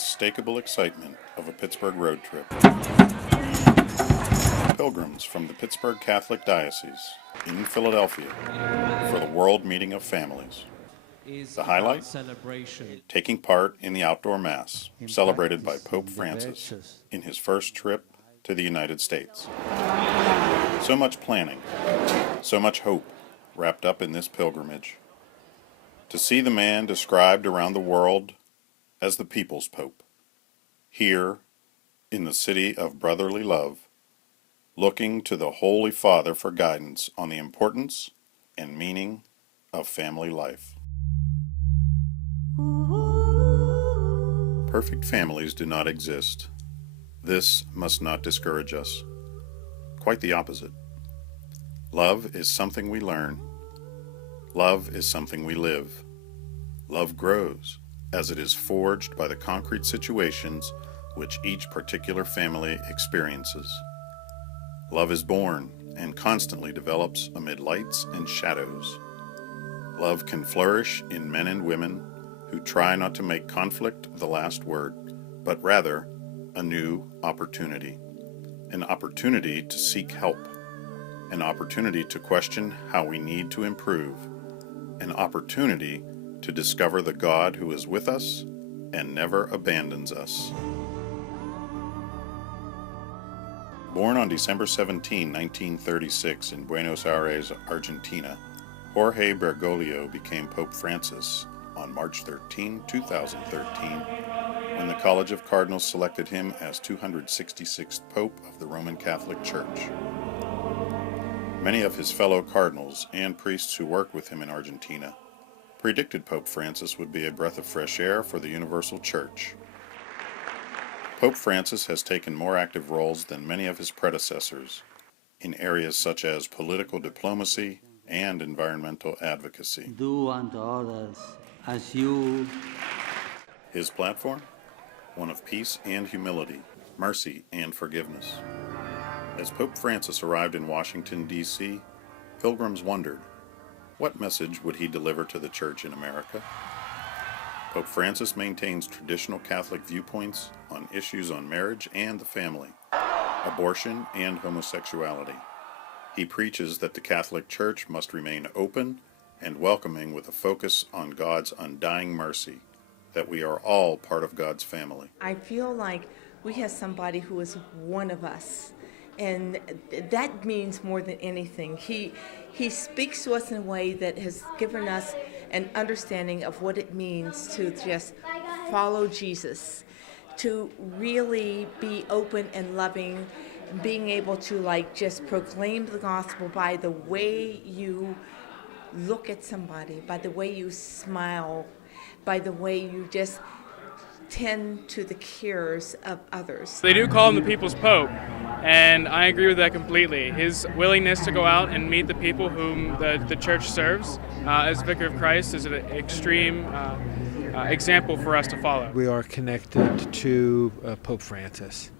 unmistakable excitement of a Pittsburgh road trip. Pilgrims from the Pittsburgh Catholic Diocese in Philadelphia for the World Meeting of Families. The highlight? Taking part in the outdoor Mass, celebrated by Pope Francis in his first trip to the United States. So much planning, so much hope wrapped up in this pilgrimage. To see the man described around the world as the People's Pope, here in the city of brotherly love, looking to the Holy Father for guidance on the importance and meaning of family life. Perfect families do not exist. This must not discourage us. Quite the opposite. Love is something we learn. Love is something we live. Love grows as it is forged by the concrete situations which each particular family experiences. Love is born and constantly develops amid lights and shadows. Love can flourish in men and women who try not to make conflict the last word, but rather a new opportunity. An opportunity to seek help. An opportunity to question how we need to improve. An opportunity to discover the God who is with us and never abandons us. Born on December 17, 1936 in Buenos Aires, Argentina, Jorge Bergoglio became Pope Francis on March 13, 2013, when the College of Cardinals selected him as 266th Pope of the Roman Catholic Church. Many of his fellow cardinals and priests who worked with him in Argentina predicted Pope Francis would be a breath of fresh air for the universal church. Pope Francis has taken more active roles than many of his predecessors in areas such as political diplomacy and environmental advocacy. Do unto others as you. His platform? One of peace and humility, mercy and forgiveness. As Pope Francis arrived in Washington, D.C., pilgrims wondered, what message would he deliver to the Church in America? Pope Francis maintains traditional Catholic viewpoints on issues on marriage and the family, abortion and homosexuality. He preaches that the Catholic Church must remain open and welcoming with a focus on God's undying mercy, that we are all part of God's family. I feel like we have somebody who is one of us, and that means more than anything. He speaks to us in a way that has given us an understanding of what it means to just follow Jesus, to really be open and loving, being able to just proclaim the gospel by the way you look at somebody, by the way you smile, by the way you just tend to the cares of others. They do call him the People's Pope, and I agree with that completely. His willingness to go out and meet the people whom the Church serves as Vicar of Christ is an extreme example for us to follow. We are connected to Pope Francis,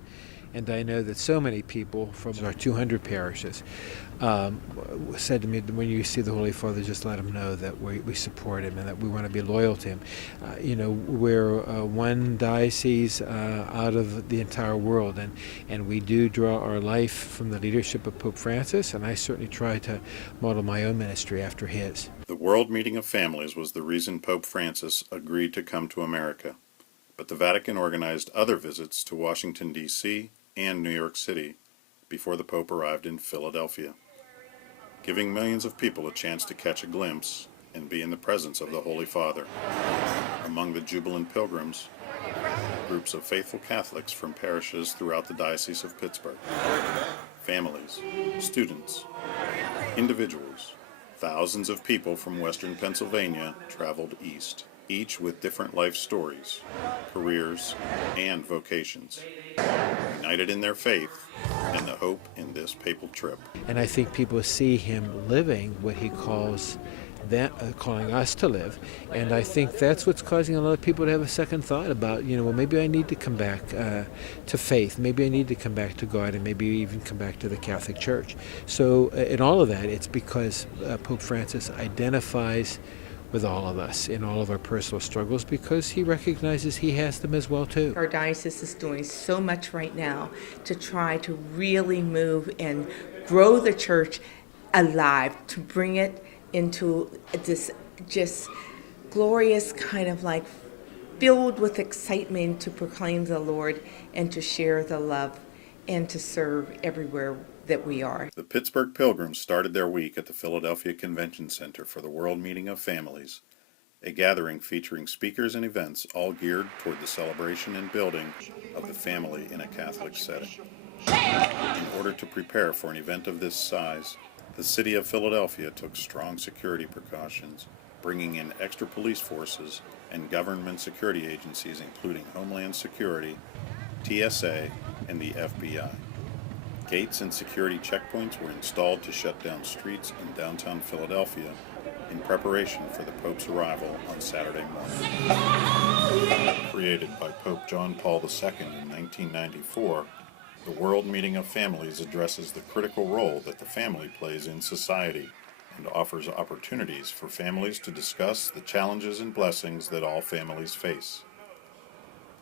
and I know that so many people from our 200 parishes said to me, when you see the Holy Father, just let him know that we support him and that we want to be loyal to him. We're one diocese out of the entire world, and we do draw our life from the leadership of Pope Francis, and I certainly try to model my own ministry after his. The World Meeting of Families was the reason Pope Francis agreed to come to America, but the Vatican organized other visits to Washington, D.C. and New York City before the Pope arrived in Philadelphia, giving millions of people a chance to catch a glimpse and be in the presence of the Holy Father. Among the jubilant pilgrims, groups of faithful Catholics from parishes throughout the Diocese of Pittsburgh, families, students, individuals, thousands of people from western Pennsylvania traveled east, each with different life stories, careers, and vocations, united in their faith and the hope in this papal trip. And I think people see him living what he calls calling us to live, and I think that's what's causing a lot of people to have a second thought about, well, maybe I need to come back to faith, maybe I need to come back to God, and maybe even come back to the Catholic Church. So in all of that, it's because Pope Francis identifies with all of us in all of our personal struggles, because he recognizes he has them as well too. Our diocese is doing so much right now to try to really move and grow the church alive, to bring it into this just glorious kind of like filled with excitement to proclaim the Lord and to share the love and to serve everywhere that we are. The Pittsburgh Pilgrims started their week at the Philadelphia Convention Center for the World Meeting of Families, a gathering featuring speakers and events all geared toward the celebration and building of the family in a Catholic setting. In order to prepare for an event of this size, the city of Philadelphia took strong security precautions, bringing in extra police forces and government security agencies including Homeland Security, TSA, and the FBI. Gates and security checkpoints were installed to shut down streets in downtown Philadelphia in preparation for the Pope's arrival on Saturday morning. Created by Pope John Paul II in 1994, the World Meeting of Families addresses the critical role that the family plays in society and offers opportunities for families to discuss the challenges and blessings that all families face.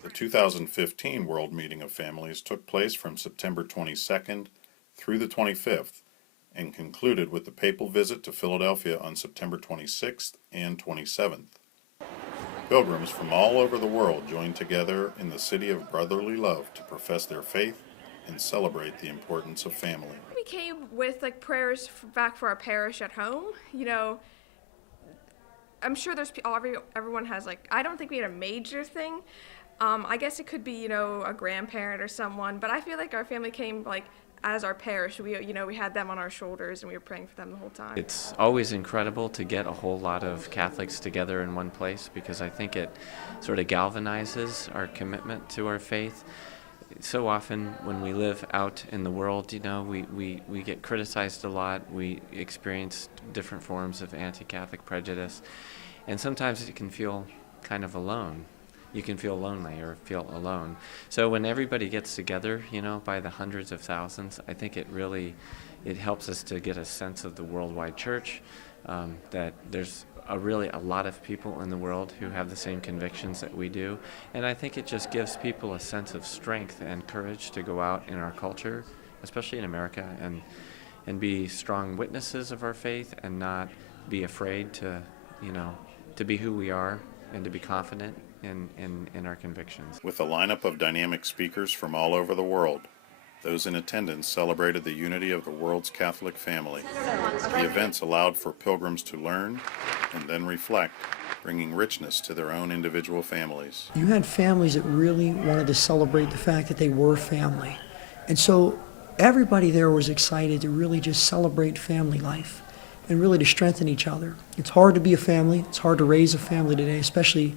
The 2015 World Meeting of Families took place from September 22nd through the 25th and concluded with the Papal Visit to Philadelphia on September 26th and 27th. Pilgrims from all over the world joined together in the city of brotherly love to profess their faith and celebrate the importance of family. We came with prayers back for our parish at home. I'm sure everyone has I don't think we had a major thing. I guess it could be, a grandparent or someone, but I feel like our family came as our parish. We had them on our shoulders and we were praying for them the whole time. It's always incredible to get a whole lot of Catholics together in one place, because I think it sort of galvanizes our commitment to our faith. So often when we live out in the world, we get criticized a lot. We experience different forms of anti-Catholic prejudice, and sometimes it can feel kind of alone. You can feel lonely or feel alone. So when everybody gets together, by the hundreds of thousands, I think it helps us to get a sense of the worldwide church, that there's really a lot of people in the world who have the same convictions that we do. And I think it just gives people a sense of strength and courage to go out in our culture, especially in America, and be strong witnesses of our faith and not be afraid to be who we are and to be confident in our convictions. With a lineup of dynamic speakers from all over the world, those in attendance celebrated the unity of the world's Catholic family. The events allowed for pilgrims to learn and then reflect, bringing richness to their own individual families. You had families that really wanted to celebrate the fact that they were family. And so everybody there was excited to really just celebrate family life and really to strengthen each other. It's hard to be a family. It's hard to raise a family today, especially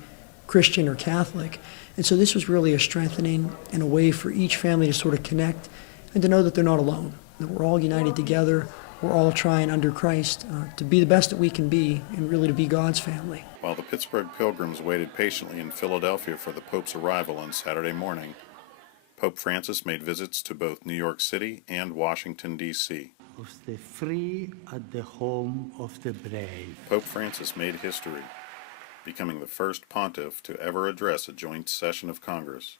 Christian or Catholic. And so this was really a strengthening and a way for each family to sort of connect and to know that they're not alone, that we're all united together. We're all trying under Christ to be the best that we can be and really to be God's family. While the Pittsburgh Pilgrims waited patiently in Philadelphia for the Pope's arrival on Saturday morning, Pope Francis made visits to both New York City and Washington, D.C. Of the free at the home of the brave. Pope Francis made history, becoming the first pontiff to ever address a joint session of Congress,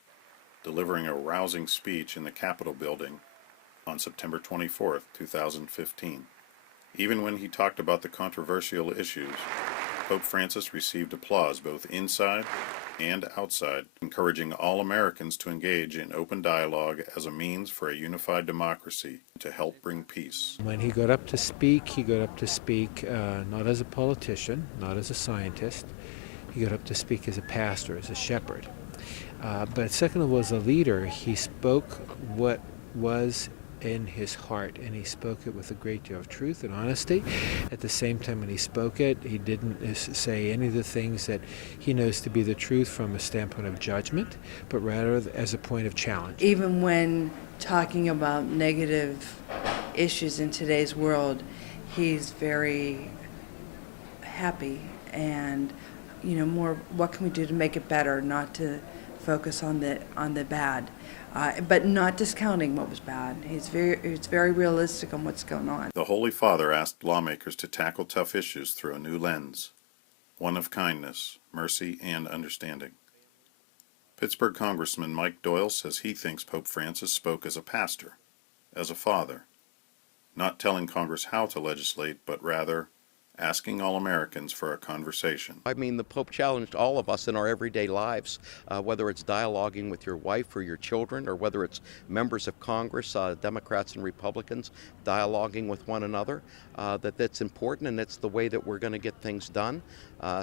delivering a rousing speech in the Capitol building on September 24, 2015. Even when he talked about the controversial issues, Pope Francis received applause both inside and outside, encouraging all Americans to engage in open dialogue as a means for a unified democracy to help bring peace. When he got up to speak, not as a politician, not as a scientist. He got up to speak as a pastor, as a shepherd. But second of all, as a leader, he spoke what was in his heart, and he spoke it with a great deal of truth and honesty. At the same time, when he spoke it, he didn't say any of the things that he knows to be the truth from a standpoint of judgment, but rather as a point of challenge. Even when talking about negative issues in today's world, he's very happy and more what can we do to make it better, not to focus on the bad. But not discounting what was bad. It's very realistic on what's going on. The Holy Father asked lawmakers to tackle tough issues through a new lens, one of kindness, mercy, and understanding. Pittsburgh Congressman Mike Doyle says he thinks Pope Francis spoke as a pastor, as a father, not telling Congress how to legislate, but rather asking all Americans for a conversation. I mean, the Pope challenged all of us in our everyday lives, whether it's dialoguing with your wife or your children, or whether it's members of Congress, Democrats and Republicans, dialoguing with one another, that's important, and it's the way that we're going to get things done.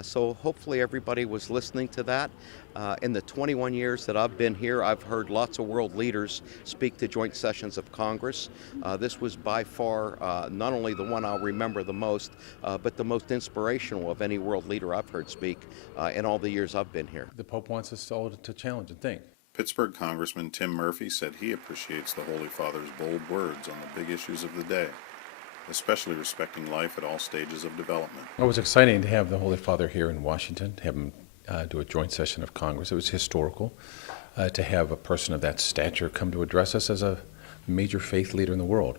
So hopefully everybody was listening to that. In the 21 years that I've been here, I've heard lots of world leaders speak to joint sessions of Congress. This was by far not only the one I'll remember the most, but the most inspirational of any world leader I've heard speak in all the years I've been here. The Pope wants us all to challenge and think. Pittsburgh Congressman Tim Murphy said he appreciates the Holy Father's bold words on the big issues of the day, especially respecting life at all stages of development. It was exciting to have the Holy Father here in Washington, to have him do a joint session of Congress. It was historical to have a person of that stature come to address us as a major faith leader in the world.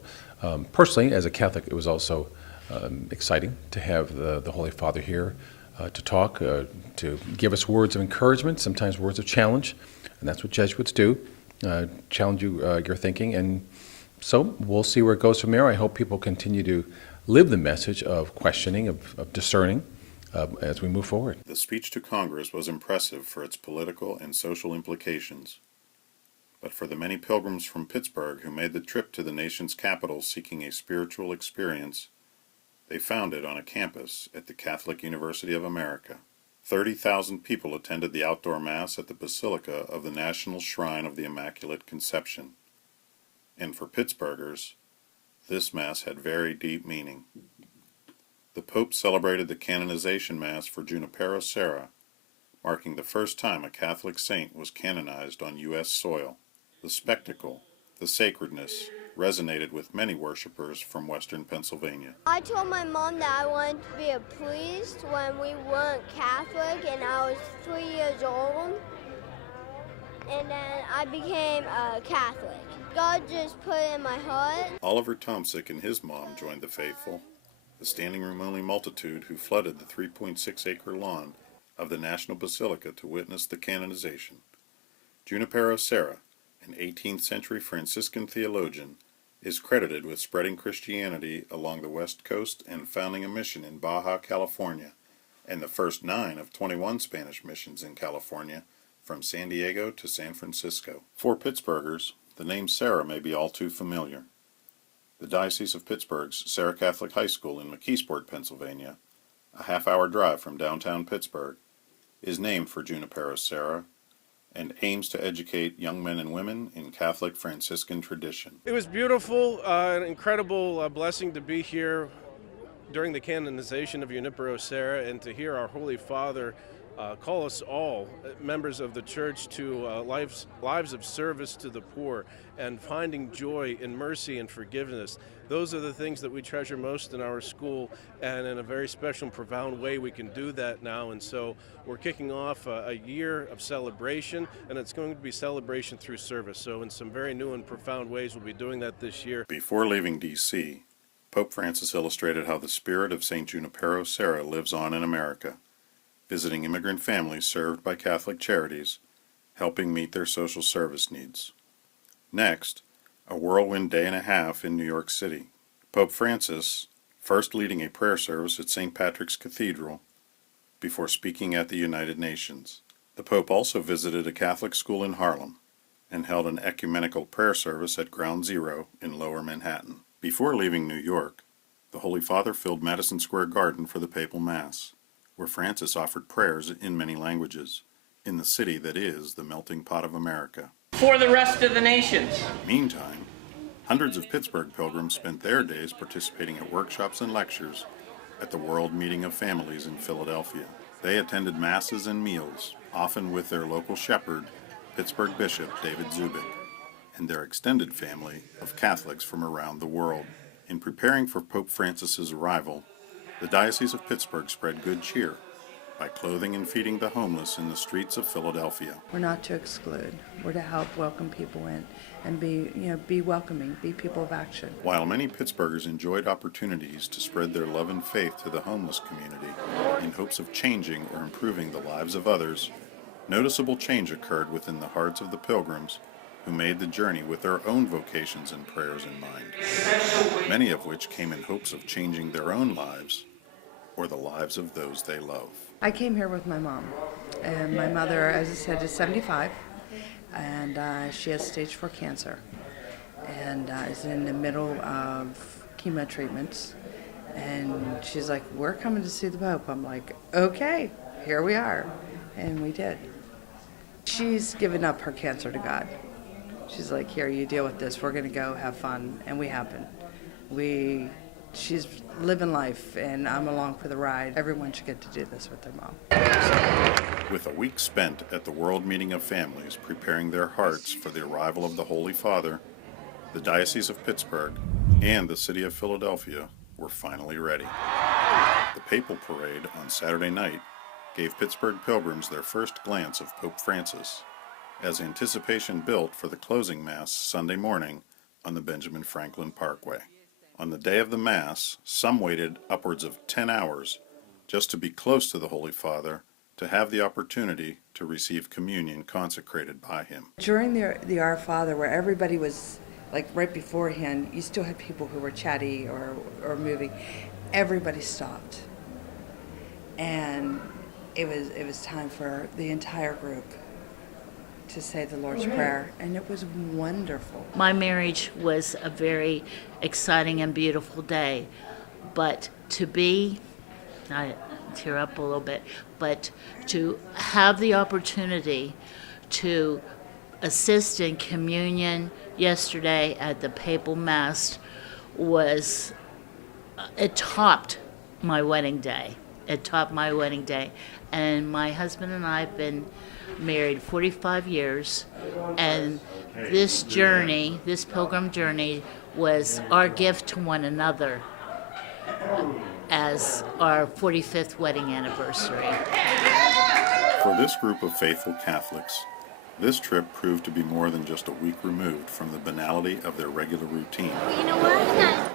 Personally, as a Catholic, it was also exciting to have the Holy Father here to talk, to give us words of encouragement, sometimes words of challenge, and that's what Jesuits do, challenge your thinking. And so we'll see where it goes from there. I hope people continue to live the message of questioning, of discerning, as we move forward. The speech to Congress was impressive for its political and social implications. But for the many pilgrims from Pittsburgh who made the trip to the nation's capital seeking a spiritual experience, they found it on a campus at the Catholic University of America. 30,000 people attended the outdoor Mass at the Basilica of the National Shrine of the Immaculate Conception. And for Pittsburghers, this Mass had very deep meaning. The Pope celebrated the canonization Mass for Junipero Serra, marking the first time a Catholic saint was canonized on U.S. soil. The spectacle, the sacredness, resonated with many worshipers from western Pennsylvania. I told my mom that I wanted to be a priest when we weren't Catholic, and I was 3 years old, and then I became a Catholic. God just put it in my heart. Oliver Tomsick and his mom joined the faithful, the standing room only multitude who flooded the 3.6-acre lawn of the National Basilica to witness the canonization. Junipero Serra, an 18th century Franciscan theologian, is credited with spreading Christianity along the West Coast and founding a mission in Baja California, and the first 9 of 21 Spanish missions in California, from San Diego to San Francisco. For Pittsburghers, the name Serra may be all too familiar. The Diocese of Pittsburgh's Serra Catholic High School in McKeesport, Pennsylvania, a half-hour drive from downtown Pittsburgh, is named for Junipero Serra and aims to educate young men and women in Catholic Franciscan tradition. It was beautiful, an incredible blessing to be here during the canonization of Junipero Serra and to hear our Holy Father call us all, members of the Church, to lives of service to the poor and finding joy in mercy and forgiveness. Those are the things that we treasure most in our school, and in a very special and profound way we can do that now. And so we're kicking off a year of celebration, and it's going to be celebration through service. So in some very new and profound ways we'll be doing that this year. Before leaving D.C., Pope Francis illustrated how the spirit of St. Junipero Serra lives on in America, visiting immigrant families served by Catholic Charities, helping meet their social service needs. Next, a whirlwind day and a half in New York City. Pope Francis, first leading a prayer service at St. Patrick's Cathedral, before speaking at the United Nations. The Pope also visited a Catholic school in Harlem and held an ecumenical prayer service at Ground Zero in Lower Manhattan. Before leaving New York, the Holy Father filled Madison Square Garden for the Papal Mass, where Francis offered prayers in many languages, in the city that is the melting pot of America. For the rest of the nations. Meantime, hundreds of Pittsburgh pilgrims spent their days participating at workshops and lectures at the World Meeting of Families in Philadelphia. They attended masses and meals, often with their local shepherd, Pittsburgh Bishop David Zubik, and their extended family of Catholics from around the world. In preparing for Pope Francis's arrival, the Diocese of Pittsburgh spread good cheer by clothing and feeding the homeless in the streets of Philadelphia. We're not to exclude. We're to help welcome people in and be welcoming, be people of action. While many Pittsburghers enjoyed opportunities to spread their love and faith to the homeless community in hopes of changing or improving the lives of others, noticeable change occurred within the hearts of the pilgrims who made the journey with their own vocations and prayers in mind, many of which came in hopes of changing their own lives or the lives of those they love. I came here with my mom, and my mother, as I said, is 75, and she has stage 4 cancer, and is in the middle of chemo treatments, and she's like, we're coming to see the Pope. I'm like, okay, here we are, and we did. She's given up her cancer to God. She's like, here, you deal with this, we're gonna go have fun, and we have been. She's living life, and I'm along for the ride. Everyone should get to do this with their mom. With a week spent at the World Meeting of Families preparing their hearts for the arrival of the Holy Father, the Diocese of Pittsburgh and the city of Philadelphia were finally ready. The Papal Parade on Saturday night gave Pittsburgh pilgrims their first glance of Pope Francis, as anticipation built for the closing Mass Sunday morning on the Benjamin Franklin Parkway. On the day of the Mass, some waited upwards of 10 hours just to be close to the Holy Father, to have the opportunity to receive communion consecrated by him. During the Our Father, where everybody was, like right beforehand, you still had people who were chatty or moving. Everybody stopped. And it was time for the entire group to say the Lord's Prayer, and it was wonderful. My marriage was a very exciting and beautiful day, but I tear up a little bit, but to have the opportunity to assist in communion yesterday at the Papal Mass it topped my wedding day. It topped my wedding day, and my husband and I have been married 45 years, and this pilgrim journey was our gift to one another as our 45th wedding anniversary. For this group of faithful Catholics, this trip proved to be more than just a week removed from the banality of their regular routine.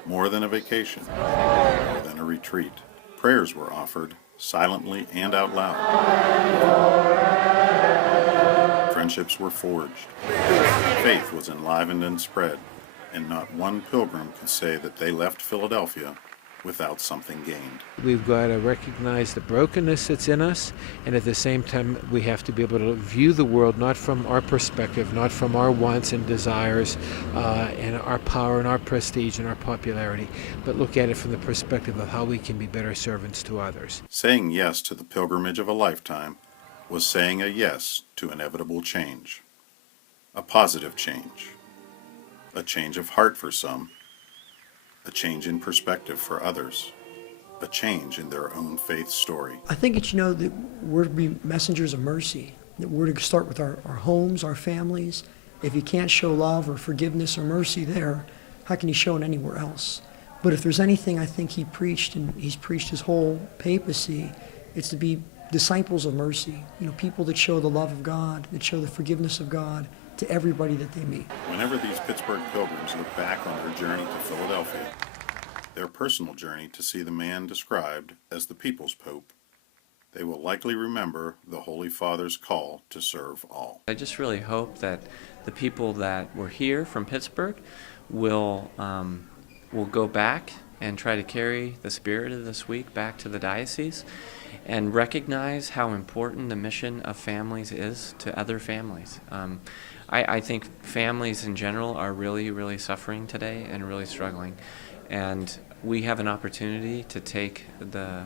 More than a vacation, more than a retreat. Prayers were offered, silently and out loud. Friendships were forged. Faith was enlivened and spread, and not one pilgrim could say that they left Philadelphia without something gained. We've got to recognize the brokenness that's in us, and at the same time we have to be able to view the world not from our perspective, not from our wants and desires and our power and our prestige and our popularity, but look at it from the perspective of how we can be better servants to others. Saying yes to the pilgrimage of a lifetime was saying a yes to inevitable change. A positive change. A change of heart for some. A change in perspective for others. A change in their own faith story. I think it's, that we're to be messengers of mercy, that we're to start with our homes, our families. If you can't show love or forgiveness or mercy there, how can you show it anywhere else? But if there's anything I think he preached, and he's preached his whole papacy, it's to be disciples of mercy, people that show the love of God, that show the forgiveness of God to everybody that they meet. Whenever these Pittsburgh pilgrims look back on their journey to Philadelphia, their personal journey to see the man described as the people's pope, they will likely remember the Holy Father's call to serve all. I just really hope that the people that were here from Pittsburgh will go back and try to carry the spirit of this week back to the diocese and recognize how important the mission of families is to other families. I think families in general are really, really suffering today and really struggling, and we have an opportunity to take the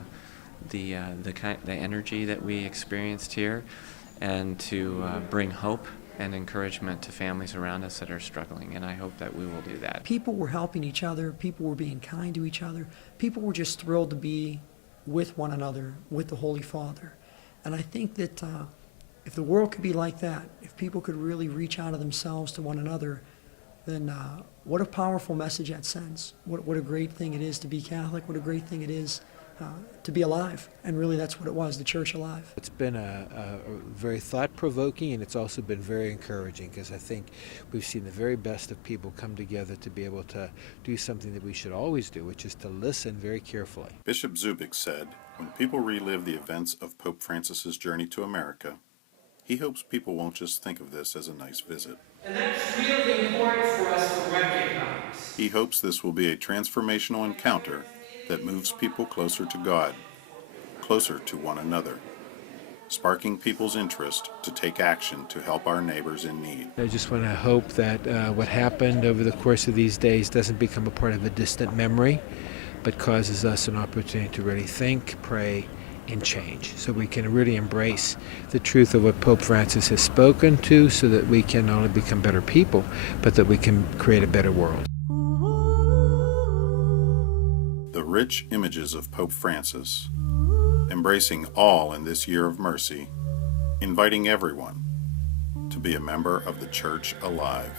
energy that we experienced here and to bring hope and encouragement to families around us that are struggling, and I hope that we will do that. People were helping each other, people were being kind to each other, people were just thrilled to be with one another, with the Holy Father. And I think that if the world could be like that, if people could really reach out of themselves to one another, then what a powerful message that sends. What a great thing it is to be Catholic, what a great thing it is to be alive. And really that's what it was, the church alive. It's been a very thought-provoking, and it's also been very encouraging, because I think we've seen the very best of people come together to be able to do something that we should always do, which is to listen very carefully. Bishop Zubik said, when people relive the events of Pope Francis's journey to America, he hopes people won't just think of this as a nice visit. And that's really important for us to recognize. He hopes this will be a transformational encounter that moves people closer to God, closer to one another, sparking people's interest to take action to help our neighbors in need. I just want to hope that what happened over the course of these days doesn't become a part of a distant memory, but causes us an opportunity to really think, pray, and change, so we can really embrace the truth of what Pope Francis has spoken to, so that we can not only become better people, but that we can create a better world. The rich images of Pope Francis, embracing all in this year of mercy, inviting everyone to be a member of the Church alive.